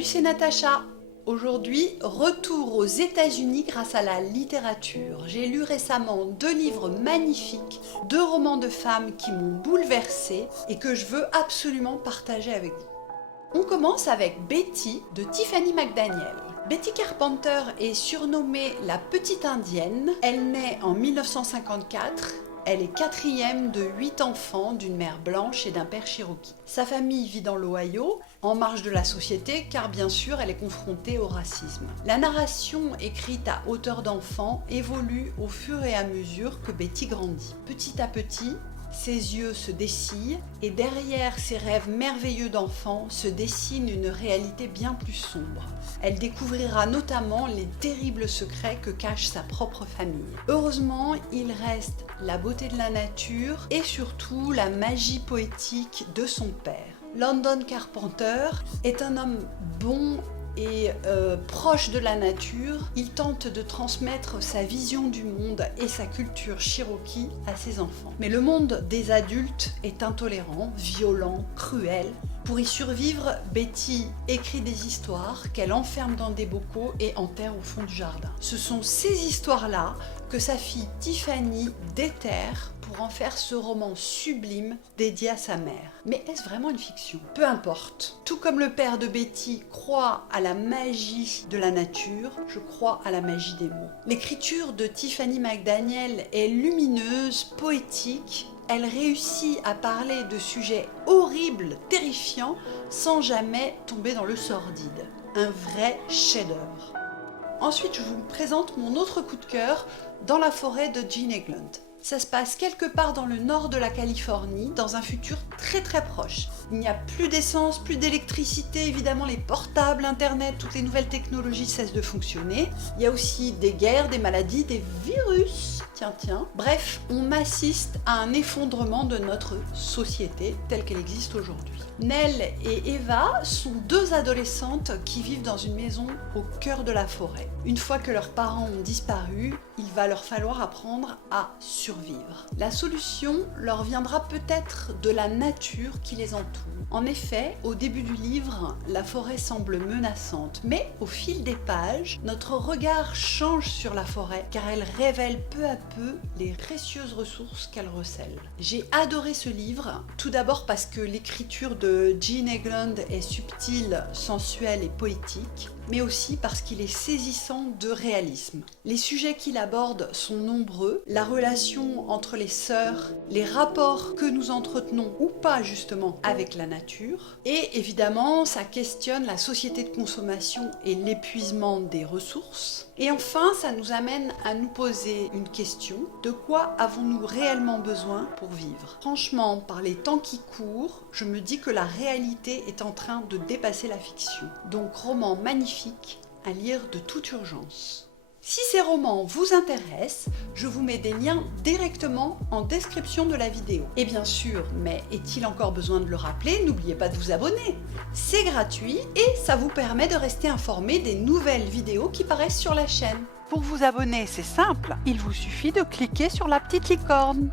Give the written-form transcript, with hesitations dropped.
Salut, c'est Natacha. Aujourd'hui, retour aux États-Unis grâce à la littérature. J'ai lu récemment 2 livres magnifiques, 2 romans de femmes qui m'ont bouleversée et que je veux absolument partager avec vous. On commence avec Betty de Tiffany McDaniel. Betty Carpenter est surnommée la Petite Indienne. Elle naît en 1954. Elle est 4e de 8 enfants d'une mère blanche et d'un père cherokee. Sa famille vit dans l'Ohio, en marge de la société, car bien sûr elle est confrontée au racisme. La narration, écrite à hauteur d'enfant, évolue au fur et à mesure que Betty grandit. Petit à petit, ses yeux se dessillent et derrière ses rêves merveilleux d'enfant se dessine une réalité bien plus sombre. Elle découvrira notamment les terribles secrets que cache sa propre famille. Heureusement, il reste la beauté de la nature et surtout la magie poétique de son père. London Carpenter est un homme bon et proche de la nature. Il tente de transmettre sa vision du monde et sa culture cherokee à ses enfants. Mais le monde des adultes est intolérant, violent, cruel. Pour y survivre, Betty écrit des histoires qu'elle enferme dans des bocaux et enterre au fond du jardin. Ce sont ces histoires-là que sa fille Tiffany déterre pour en faire ce roman sublime dédié à sa mère. Mais est-ce vraiment une fiction? Peu importe. Tout comme le père de Betty croit à la magie de la nature, je crois à la magie des mots. L'écriture de Tiffany McDaniel est lumineuse, poétique. Elle réussit à parler de sujets horribles, terrifiants, sans jamais tomber dans le sordide. Un vrai chef-d'œuvre. Ensuite, je vous présente mon autre coup de cœur, Dans la forêt de Gene Egland. Ça se passe quelque part dans le nord de la Californie, dans un futur très très proche. Il n'y a plus d'essence, plus d'électricité, évidemment les portables, internet, toutes les nouvelles technologies cessent de fonctionner. Il y a aussi des guerres, des maladies, des virus. Tiens. Bref, on assiste à un effondrement de notre société telle qu'elle existe aujourd'hui. Nell et Eva sont 2 adolescentes qui vivent dans une maison au cœur de la forêt. Une fois que leurs parents ont disparu, il va leur falloir apprendre à survivre. La solution leur viendra peut-être de la nature qui les entoure. En effet, au début du livre, la forêt semble menaçante, mais au fil des pages, notre regard change sur la forêt car elle révèle peu à peu les précieuses ressources qu'elle recèle. J'ai adoré ce livre, tout d'abord parce que l'écriture de Gene Egland est subtile, sensuelle et poétique, mais aussi parce qu'il est saisissant de réalisme. Les sujets qu'il aborde sont nombreux, la relation entre les sœurs, les rapports que nous entretenons ou pas justement avec la nature, et évidemment ça questionne la société de consommation et l'épuisement des ressources. Et enfin, ça nous amène à nous poser une question, de quoi avons-nous réellement besoin pour vivre? Franchement, par les temps qui courent, je me dis que la réalité est en train de dépasser la fiction. Donc roman magnifique à lire de toute urgence. Si ces romans vous intéressent, je vous mets des liens directement en description de la vidéo. Et bien sûr, mais est-il encore besoin de le rappeler, n'oubliez pas de vous abonner. C'est gratuit et ça vous permet de rester informé des nouvelles vidéos qui paraissent sur la chaîne. Pour vous abonner, c'est simple, il vous suffit de cliquer sur la petite licorne.